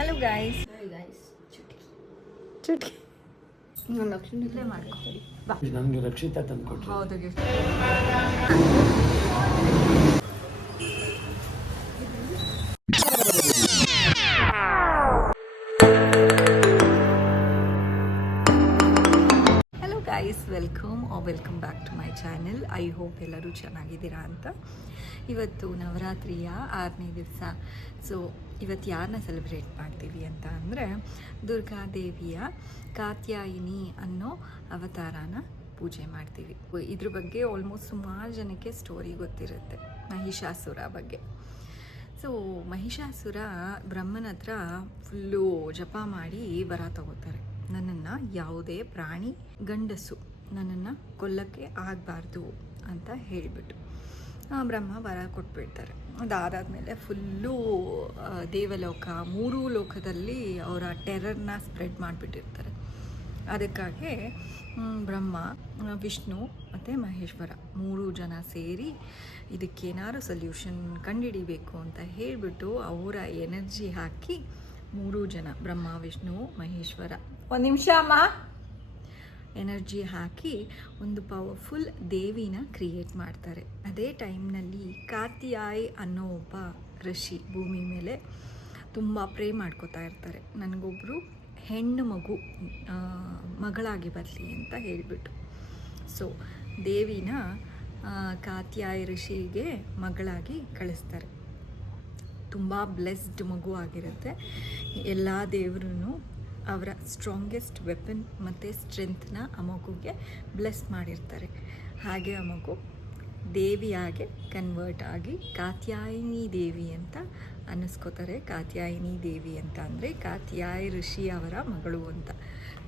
Hello guys. Chutki Lakshmi ಮಾಡ್ಕೊಡಿ ಬಾ. ನಮಗೆ ರಕ್ಷಿತಾ ತಂದು ಕೊಟ್ಟರು. ಹೌದು gift. Hello guys, welcome back to my channel. I hope ಎಲ್ಲರೂ ಚೆನ್ನಾಗಿದ್ದೀರಾ ಅಂತ. ಇವತ್ತು ನವರಾತ್ರಿಯ 6ನೇ ದಿವಸ. ಸೊ ಇವತ್ತು ಯಾರನ್ನ ಸೆಲೆಬ್ರೇಟ್ ಮಾಡ್ತೀವಿ ಅಂತ ಅಂದರೆ ದುರ್ಗಾದೇವಿಯ ಕಾತ್ಯಾಯಿನಿ ಅನ್ನೋ ಅವತಾರನ ಪೂಜೆ ಮಾಡ್ತೀವಿ. ಇದ್ರ ಬಗ್ಗೆ ಆಲ್ಮೋಸ್ಟ್ ಸುಮಾರು ಜನಕ್ಕೆ ಸ್ಟೋರಿ ಗೊತ್ತಿರುತ್ತೆ, ಮಹಿಷಾಸುರ ಬಗ್ಗೆ. ಸೊ ಮಹಿಷಾಸುರ ಬ್ರಹ್ಮನ ಹತ್ರ ಫುಲ್ಲು ಜಪ ಮಾಡಿ ವರ ತಗೋತಾರೆ. ನನ್ನನ್ನು ಯಾವುದೇ ಪ್ರಾಣಿ ಗಂಡಸು ನನ್ನನ್ನು ಕೊಲ್ಲಕ್ಕೆ ಆಗಬಾರ್ದು ಅಂತ ಹೇಳಿಬಿಟ್ಟು ಬ್ರಹ್ಮ ವರ ಕೊಟ್ಬಿಡ್ತಾರೆ. ಅದಾದಮೇಲೆ ಫುಲ್ಲು ದೇವಲೋಕ 3 ಲೋಕದಲ್ಲಿ ಅವರ ಟೆರರ್ನ ಸ್ಪ್ರೆಡ್ ಮಾಡಿಬಿಟ್ಟಿರ್ತಾರೆ. ಅದಕ್ಕಾಗಿ ಬ್ರಹ್ಮ, ವಿಷ್ಣು ಮತ್ತು ಮಹೇಶ್ವರ 3 ಜನ ಸೇರಿ ಇದಕ್ಕೇನಾದ್ರು ಸೊಲ್ಯೂಷನ್ ಕಂಡುಹಿಡಿಬೇಕು ಅಂತ ಹೇಳಿಬಿಟ್ಟು ಅವರ ಎನರ್ಜಿ ಹಾಕಿ 3 ಜನ ಬ್ರಹ್ಮ, ವಿಷ್ಣು, ಮಹೇಶ್ವರ, ಒಂದು ನಿಮಿಷ ಅಮ್ಮ, ಎನರ್ಜಿ ಹಾಕಿ ಒಂದು ಪವರ್ಫುಲ್ ದೇವಿನ ಕ್ರಿಯೇಟ್ ಮಾಡ್ತಾರೆ. ಅದೇ ಟೈಮ್ನಲ್ಲಿ ಕಾತ್ಯಾಯ್ ಅನ್ನೋ ಒಬ್ಬ ಋಷಿ ಭೂಮಿ ಮೇಲೆ ತುಂಬ ಪ್ರೇ ಮಾಡ್ಕೋತಾ ಇರ್ತಾರೆ, ನನಗೊಬ್ಬರು ಹೆಣ್ಣು ಮಗಳಾಗಿ ಬರಲಿ ಅಂತ ಹೇಳಿಬಿಟ್ಟು. ಸೊ ದೇವಿನ ಕಾತ್ಯಾಯ ಋಷಿಗೆ ಮಗಳಾಗಿ ಕಳಿಸ್ತಾರೆ. ತುಂಬ ಬ್ಲೆಸ್ಡ್ ಮಗು ಆಗಿರುತ್ತೆ. ಎಲ್ಲ ದೇವರೂ ಅವರ ಸ್ಟ್ರಾಂಗೆಸ್ಟ್ ವೆಪನ್ ಮತ್ತು ಸ್ಟ್ರೆಂತ್ನ ಆ ಮಗುಗೆ ಬ್ಲೆಸ್ ಮಾಡಿರ್ತಾರೆ. ಹಾಗೆ ಆ ಮಗು ದೇವಿಯಾಗೆ ಕನ್ವರ್ಟ್ ಆಗಿ ಕಾತ್ಯಾಯಿನಿ ದೇವಿ ಅಂತ ಅನ್ನಿಸ್ಕೋತಾರೆ. ಕಾತ್ಯಾಯಿನಿ ದೇವಿ ಅಂತ ಅಂದರೆ ಕಾತ್ಯಾಯ ಋಷಿ ಅವರ ಮಗಳು ಅಂತ.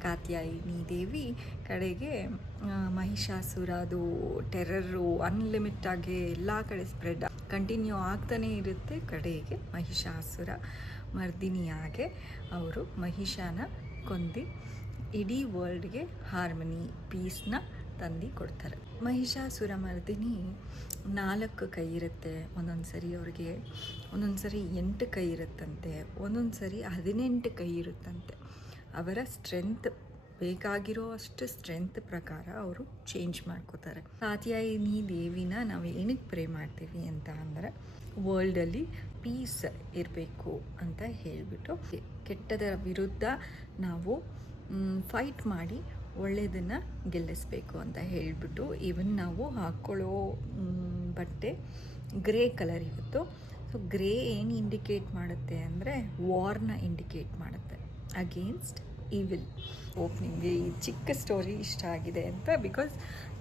ಕಾತ್ಯಾಯಿನಿ ದೇವಿ ಕಡೆಗೆ ಮಹಿಷಾಸುರದು ಟೆರರು ಅನ್ಲಿಮಿಟಾಗಿ ಎಲ್ಲ ಕಡೆ ಸ್ಪ್ರೆಡ್ ಕಂಟಿನ್ಯೂ ಆಗ್ತಾನೇ ಇರುತ್ತೆ. ಕಡೆಗೆ ಮಹಿಷಾಸುರ ಮರ್ದಿನಿಯಾಗೆ ಅವರು ಮಹಿಷಾನ ಕೊಂದು ಇಡೀ ವರ್ಲ್ಡ್ಗೆ ಹಾರ್ಮನಿ, ಪೀಸ್ನ ತಂದು ಕೊಡ್ತಾರೆ. ಮಹಿಷಾಸುರ ಮರ್ದಿನಿ 4 ಕೈ ಇರುತ್ತೆ ಒಂದೊಂದು ಸರಿ ಅವ್ರಿಗೆ, ಒಂದೊಂದು ಸರಿ 8 ಕೈ ಇರುತ್ತಂತೆ, ಒಂದೊಂದು ಸರಿ 18 ಕೈ ಇರುತ್ತಂತೆ. ಅವರ ಸ್ಟ್ರೆಂತ್ ಬೇಕಾಗಿರೋ ಅಷ್ಟು ಸ್ಟ್ರೆಂತ್ ಪ್ರಕಾರ ಅವರು ಚೇಂಜ್ ಮಾಡ್ಕೋತಾರೆ. ಕಾತ್ಯಾಯಿನಿ ದೇವಿನ ನಾವು ಏನಕ್ಕೆ ಪ್ರೇ ಮಾಡ್ತೀವಿ ಅಂತ ಅಂದರೆ ವರ್ಲ್ಡಲ್ಲಿ ಪೀಸ್ ಇರಬೇಕು ಅಂತ ಹೇಳಿಬಿಟ್ಟು, ಕೆಟ್ಟದರ ವಿರುದ್ಧ ನಾವು ಫೈಟ್ ಮಾಡಿ ಒಳ್ಳೆಯದನ್ನು ಗೆಲ್ಲಿಸ್ಬೇಕು ಅಂತ ಹೇಳಿಬಿಟ್ಟು. ಈವನ್ ನಾವು ಹಾಕ್ಕೊಳ್ಳೋ ಬಟ್ಟೆ ಗ್ರೇ ಕಲರ್ ಇವತ್ತು. ಸೊ ಗ್ರೇ ಏನು ಇಂಡಿಕೇಟ್ ಮಾಡುತ್ತೆ ಅಂದರೆ ವಾರ್ನ ಇಂಡಿಕೇಟ್ ಮಾಡುತ್ತೆ ಅಗೇನ್ಸ್ಟ್ ಈವಿಲ್. ನಿಮಗೆ ಈ ಚಿಕ್ಕ ಸ್ಟೋರಿ ಇಷ್ಟ ಆಗಿದೆ ಅಂತ, ಬಿಕಾಸ್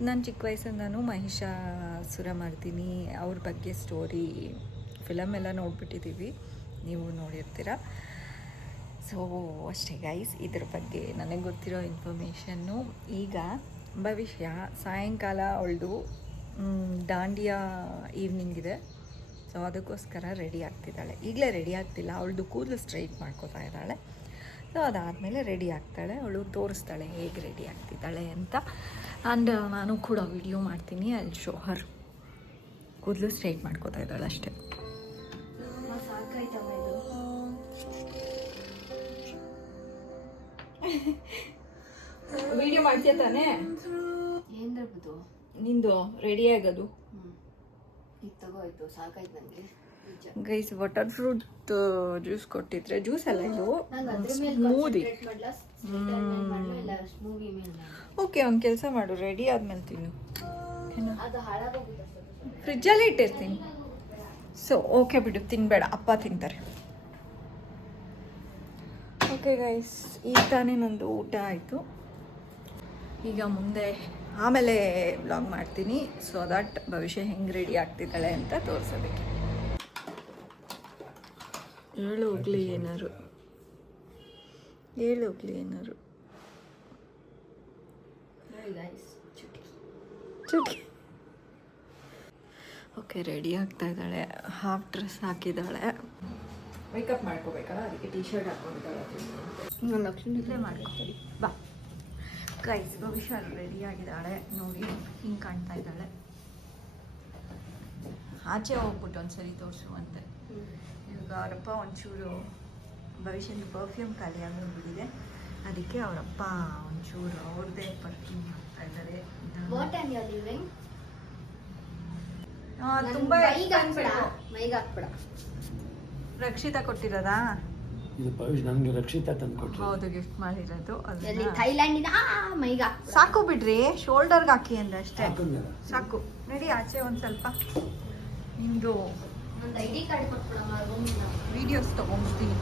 ನಾನು ಚಿಕ್ಕ ವಯಸ್ಸಿಂದನೂ ಮಹಿಷಾಸುರ ಮರ್ದಿನಿ ಅವ್ರ ಬಗ್ಗೆ ಸ್ಟೋರಿ ಫಿಲಮ್ ಎಲ್ಲ ನೋಡ್ಬಿಟ್ಟಿದ್ದೀವಿ, ನೀವು ನೋಡಿರ್ತೀರ. ಸೊ ಅಷ್ಟೇ ಗೈಸ್, ಇದ್ರ ಬಗ್ಗೆ ನನಗೆ ಗೊತ್ತಿರೋ ಇನ್ಫಾರ್ಮೇಷನ್ನು. ಈಗ ಭವಿಷ್ಯ ಸಾಯಂಕಾಲ ಅವಳದು ದಾಂಡಿಯಾ ಈವ್ನಿಂಗ್ ಇದೆ. ಸೊ ಅದಕ್ಕೋಸ್ಕರ ರೆಡಿ ಆಗ್ತಿದ್ದಾಳೆ. ಈಗಲೇ ರೆಡಿ ಆಗ್ತಿಲ್ಲ, ಅವಳದು ಕೂದಲು ಸ್ಟ್ರೈಟ್ ಮಾಡ್ಕೋತಾ ಇದ್ದಾಳೆ. ಸೊ ಅದಾದಮೇಲೆ ರೆಡಿ ಆಗ್ತಾಳೆ, ಅವಳು ತೋರಿಸ್ತಾಳೆ ಹೇಗೆ ರೆಡಿ ಆಗ್ತಿದ್ದಾಳೆ ಅಂತ. ಆ್ಯಂಡ್ ನಾನು ಕೂಡ ವಿಡಿಯೋ ಮಾಡ್ತೀನಿ, ಅಲ್ಲಿ ಶೋ ಹರ್. ಕೂದಲು ಸ್ಟ್ರೈಟ್ ಮಾಡ್ಕೋತಾ ಇದ್ದಾಳೆ ಅಷ್ಟೇ. ವಿಡಿಯೋ ಮಾಡ್ತೀಯ ತಾನೇ? ಏನ್ದು ನಿಂದು ರೆಡಿ ಆಗೋದು. ಈಗ ತಗೋಯ್ತು, ಸಾಕಾಯ್ತು ನನಗೆ. ಗೈಸ್ ವಾಟರ್ ಫ್ರೂಟ್ ಜ್ಯೂಸ್ ಕೊಟ್ಟಿದ್ರೆ, ಜ್ಯೂಸ್ ಅಲ್ಲ ಇದು ಸ್ಮೂದಿ. ಓಕೆ, ಒಂದು ಕೆಲಸ ಮಾಡು, ರೆಡಿ ಆದ್ಮೇಲೆ ತಿನ್ನು. ಫ್ರಿಜ್ಜಲ್ಲೇ ಇಟ್ಟಿರ್ತೀನಿ. ಸೊ ಓಕೆ ಬಿಡು, ತಿನ್ಬೇಡ, ಅಪ್ಪ ತಿಂತಾರೆ. ಓಕೆ ಗೈಸ್, ಈಗ ತಾನೇ ನಂದು ಊಟ ಆಯಿತು. ಈಗ ಮುಂದೆ ಆಮೇಲೆ ವ್ಲಾಗ್ ಮಾಡ್ತೀನಿ, ಸೊ ದಟ್ ಭವಿಷ್ಯ ಹೆಂಗೆ ರೆಡಿ ಆಗ್ತಿದ್ದಾಳೆ ಅಂತ ತೋರಿಸೋದಕ್ಕೆ. ಹೇಳು ಹೋಗ್ಲಿ ಏನಾರು. ಚುಟ್ಕಿ. ಓಕೆ, ರೆಡಿ ಆಗ್ತಾ ಇದ್ದಾಳೆ. ಹಾಫ್ ಡ್ರೆಸ್ ಹಾಕಿದ್ದಾಳೆ. ಮೇಕಪ್ ಮಾಡ್ಕೋಬೇಕಲ್ಲ, ಅದಕ್ಕೆ ಟೀ ಶರ್ಟ್ ಹಾಕೊಂಡಿದ್ದಾಳೆ. ನಾನು ಲಕ್ಷ್ಮೀ ಮಾಡ್ಕೊತೀನಿ ಬಾ. ಗೈಸ್, ಭವಿಷ್ಯ ರೆಡಿ ಆಗಿದ್ದಾಳೆ ನೋಡಿ, ಹಿಂಗೆ ಕಾಣ್ತಾ ಇದ್ದಾಳೆ. ಆಚೆ ಹೋಗ್ಬಿಟ್ಟು ಒಂದ್ಸರಿ ತೋರಿಸುವಂತೆ. ಈಗ ಅವರಪ್ಪ ಒಂಚೂರು ಭವಿಷ್ಯದ ಪರ್ಫ್ಯೂಮ್ ಖಾಲಿ ಆಗೋಗ್ಬಿಟ್ಟಿದೆ. ಅದಕ್ಕೆ ಅವರಪ್ಪ ಒಂಚೂರು ಅವ್ರದ್ದೇ ಪರ್ಫ್ಯೂಮ್ ಹಾಕ್ತಾ ಇದ್ದಾರೆ. What are you living? ತುಂಬಾ ಮೈಗೆ ಹಾಕ್ಬಿಡ. ರಕ್ಷಿತಾ ಕೊಟ್ಟಿರೋದಾ? ಇದು ಭವಿಷ್ಯ ನನಗೆ ರಕ್ಷಿತಾ ತಂದು ಕೊಟ್ಟರು. ಹೌದು, ಗಿಫ್ಟ್ ಮಾಡಿರೋದು. ಎಲ್ಲಿ ಥೈಲ್ಯಾಂಡಿನ ಮೈಗೆ ಸಾಕು ಬಿಡ್ರಿ, ಶೋಲ್ಡರ್ಗೆ ಹಾಕಿ ಅಂದ್ರೆ ಅಷ್ಟೇ ಹಾಕಿದ್ಮೇಲೆ ಸಾಕು. ನಡಿ ಆಚೆ ಒಂದು ಸ್ವಲ್ಪ ನಿಮ್ಮದು ಒಂದು ID ಕಾರ್ಡ್ ಕೊಟ್ಬಿಡಮ್ಮ ರೂಮ್. ವಿಡಿಯೋಸ್ ತೊಗೊಂಡ್ಬಿಡ್ತೀನಿ.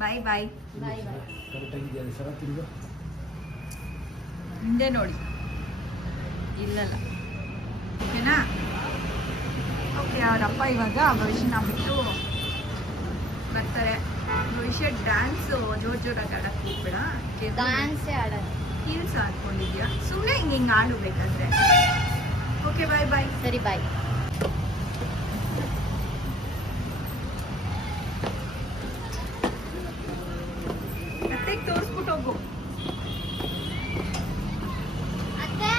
ಬಾಯ್ ಬಾಯ್. ಬಾಯ್ ಬಾಯ್. ಕರೆಕ್ಟಾಗಿದೆಯಲ್ಲ ಸರ ತಿರುಗು. ಹಿಂದೆ ನೋಡಿ, ಇಲ್ಲಲ್ಲ. ಓಕೆನಾ? ಓಕೆ, ಅವರಪ್ಪ ಇವಾಗ ಭವಿಷ್ಯನ ಬಿಟ್ಟು ಬರ್ತಾರೆ. ಭವಿಷ್ಯ ಡ್ಯಾನ್ಸು ಜೋರಾಗಿ ಆಡಕ್ಕೆ ಹೋಗ್ಬೇಡ. ಡ್ಯಾನ್ಸೇ ಆಡೋದು. ಹೀಲ್ಸ್ ಹಾಕೊಂಡಿದ್ಯಾ? ಸುಮ್ಮನೆ ಹಿಂಗೆ ಆಡು ಬೇಕಾದ್ರೆ. ಓಕೆ, ಬಾಯ್ ಬಾಯ್. ಸರಿ ಬಾಯ್. ಮತ್ತೆ ತೋರಿಸ್ಬಿಟ್ಟು ಹೋಗು. ಅತ್ತೆ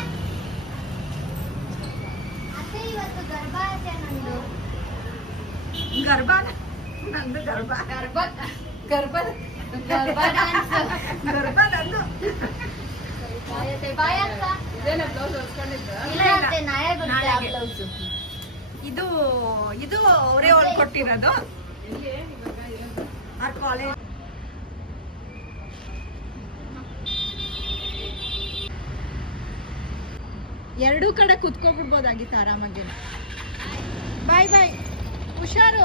ಅತ್ತೆ ಇವತ್ತು ಗರ್ಭ ಆಚೆ ನಂದು. ಗರ್ಭ? ನಂದು ಗರ್ಭ. ಗರ್ಭ ಗರ್ಭ ಗರ್ಭ ಡ್ಯಾನ್ಸ್. ಗರ್ಭ ನಂದು. ಬಾಯ್ ಅಕ್ಕ. ಇಲ್ಲ ಅತ್ತೆ, ನಾಳೆ ಬರುತ್ತೆ ಆ ಬ್ಲೌಸ್. ಇದು ಇದು ಅವರೇ ಹೊಲ್ಕೊಟ್ಟಿರೋದು. ಆ ಕಾಲೇಜ್ ಎರಡೂ ಕಡೆ ಕುತ್ಕೊಬಿಡ್ಬೋದಾಗಿತ್ತು ಆರಾಮಾಗಿ. ಬಾಯ್ ಬಾಯ್, ಹುಷಾರು.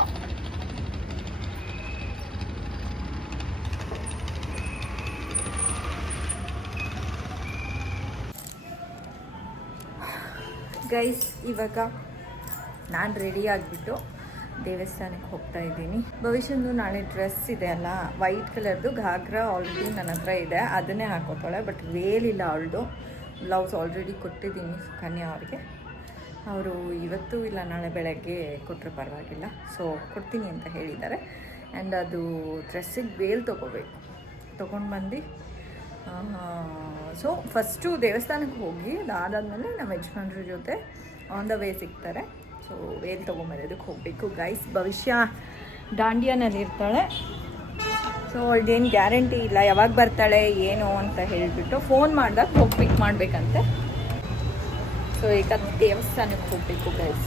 ಗೈಸ್, ಇವಾಗ ನಾನು ರೆಡಿ ಆಗಿಬಿಟ್ಟು ದೇವಸ್ಥಾನಕ್ಕೆ ಹೋಗ್ತಾ ಇದ್ದೀನಿ. ಭವಿಷ್ಯಂದು ನಾಳೆ ಡ್ರೆಸ್ ಇದೆ ಅಲ್ಲ, ವೈಟ್ ಕಲರ್ದು ಘಾಗ್ರಾ ಆಲ್ರೆಡಿ ನನ್ನ ಹತ್ರ ಇದೆ, ಅದನ್ನೇ ಹಾಕೋತಾಳೆ. ಬಟ್ ವೇಲಿಲ್ಲ ಅವಳದು. ಬ್ಲೌಸ್ ಆಲ್ರೆಡಿ ಕೊಟ್ಟಿದ್ದೀನಿ ಕನ್ಯಾ ಅವ್ರಿಗೆ. ಅವರು ಇವತ್ತು ಇಲ್ಲ ನಾಳೆ ಬೆಳಗ್ಗೆ ಕೊಟ್ಟರೆ ಪರವಾಗಿಲ್ಲ, ಸೊ ಕೊಡ್ತೀನಿ ಅಂತ ಹೇಳಿದ್ದಾರೆ. ಆ್ಯಂಡ್ ಅದು ಡ್ರೆಸ್ಸಿಗೆ ವೇಲ್ ತೊಗೋಬೇಕು. ತೊಗೊಂಡು ಬಂದು ಸೊ ಫಸ್ಟು ದೇವಸ್ಥಾನಕ್ಕೆ ಹೋಗಿ ಅದಾದಮೇಲೆ ನಮ್ಮ ಯಜಮಾನ್ರ ಜೊತೆ ಆನ್ ದ ವೇ ಸಿಗ್ತಾರೆ. ಸೊ ವೇಲ್ ತೊಗೊಂಬರೋದಕ್ಕೆ ಹೋಗಬೇಕು ಗೈಸ್. ಭವಿಷ್ಯ ದಾಂಡಿಯಾನಲ್ಲಿ ಇರ್ತಾಳೆ. ಸೊ ಅವಳದೇನು ಗ್ಯಾರಂಟಿ ಇಲ್ಲ ಯಾವಾಗ ಬರ್ತಾಳೆ ಏನು ಅಂತ ಹೇಳಿಬಿಟ್ಟು ಫೋನ್ ಮಾಡಿದಾಗ ಹೋಗಿ ಪಿಕ್ ಮಾಡಬೇಕಂತೆ. ಸೊ ಈಗ ದೇವಸ್ಥಾನಕ್ಕೆ ಹೋಗಬೇಕು ಗೈಸ್.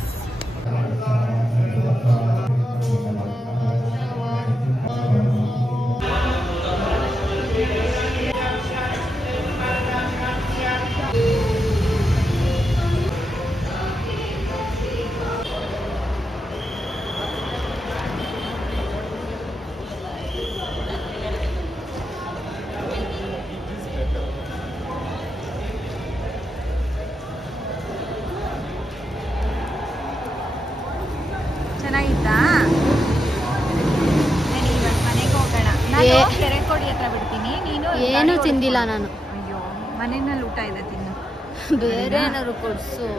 ಚೆನ್ನಾಗಿತ್ತಾ? ಮನೆಗೆ ಹೋಗೋಣ. ನಾನು ಕೆರೆಕೋಡಿ ಹತ್ರ ಬಿಡ್ತೀನಿ, ನೀನು ಏನು ತಿಂದಿಲ್ಲ ನಾನು. ಅಯ್ಯೋ, ಮನೆಯಲ್ಲಿ ಊಟ ಇದೆ, ತಿನ್ನು. ಬೇರೆ ಏನಾದ್ರು ಕೊಡ್ಸು.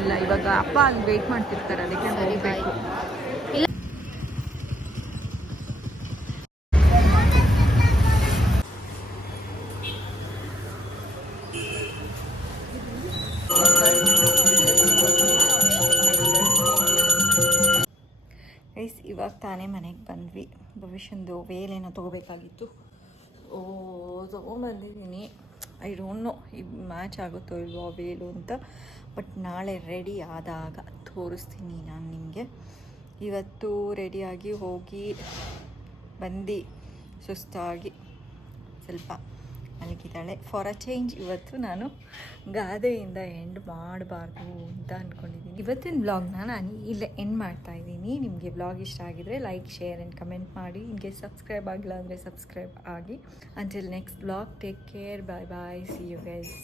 ಇಲ್ಲ, ಇವಾಗ ಅಪ್ಪ ಅಲ್ಲಿ ವೇಟ್ ಮಾಡ್ತಿರ್ತಾರೆ, ಅದಕ್ಕೆ ಸರಿ ಬಾಯ್. ಹೋಗ್ಬೇಕು. ಗೈಸ್, ಇವಾಗ ತಾನೇ ಮನೆಗೆ ಬಂದ್ವಿ. ಭವಿಷ್ಯಂದು ವೇಲೇನೋ ತೊಗೋಬೇಕಾಗಿತ್ತು. ತೊಗೊಂಬಂದಿದ್ದೀನಿ. ಐ ಡೋಂಟ್ ನೋ ಇದು ಮ್ಯಾಚ್ ಆಗುತ್ತೋ ಇಲ್ವೋ ವೇಲು ಅಂತ. ಬಟ್ ನಾಳೆ ರೆಡಿ ಆದಾಗ ತೋರಿಸ್ತೀನಿ ನಾನು ನಿಮಗೆ. ಇವತ್ತು ರೆಡಿಯಾಗಿ ಹೋಗಿ ಬಂದು ಸುಸ್ತಾಗಿ ಸ್ವಲ್ಪ ಮಲಗಿದ್ದಾಳೆ. ಫಾರ್ ಅ ಚೇಂಜ್ ಇವತ್ತು ನಾನು ಗಾದೆಯಿಂದ ಎಂಡ್ ಮಾಡಬಾರ್ದು ಅಂತ ಅಂದ್ಕೊಂಡಿದ್ದೀನಿ. ಇವತ್ತಿನ ವ್ಲಾಗ್ನ ನಾನು ಇಲ್ಲೇ ಎಂಡ್ ಮಾಡ್ತಾಯಿದ್ದೀನಿ. ನಿಮಗೆ ವ್ಲಾಗ್ ಇಷ್ಟ ಆಗಿದರೆ ಲೈಕ್, ಶೇರ್ ಆ್ಯಂಡ್ ಕಮೆಂಟ್ ಮಾಡಿ. ಇನ್ಗೆ ಸಬ್ಸ್ಕ್ರೈಬ್ ಆಗಿಲ್ಲ ಅಂದರೆ ಸಬ್ಸ್ಕ್ರೈಬ್ ಆಗಿ. Until next vlog, take care, bye bye, see you guys.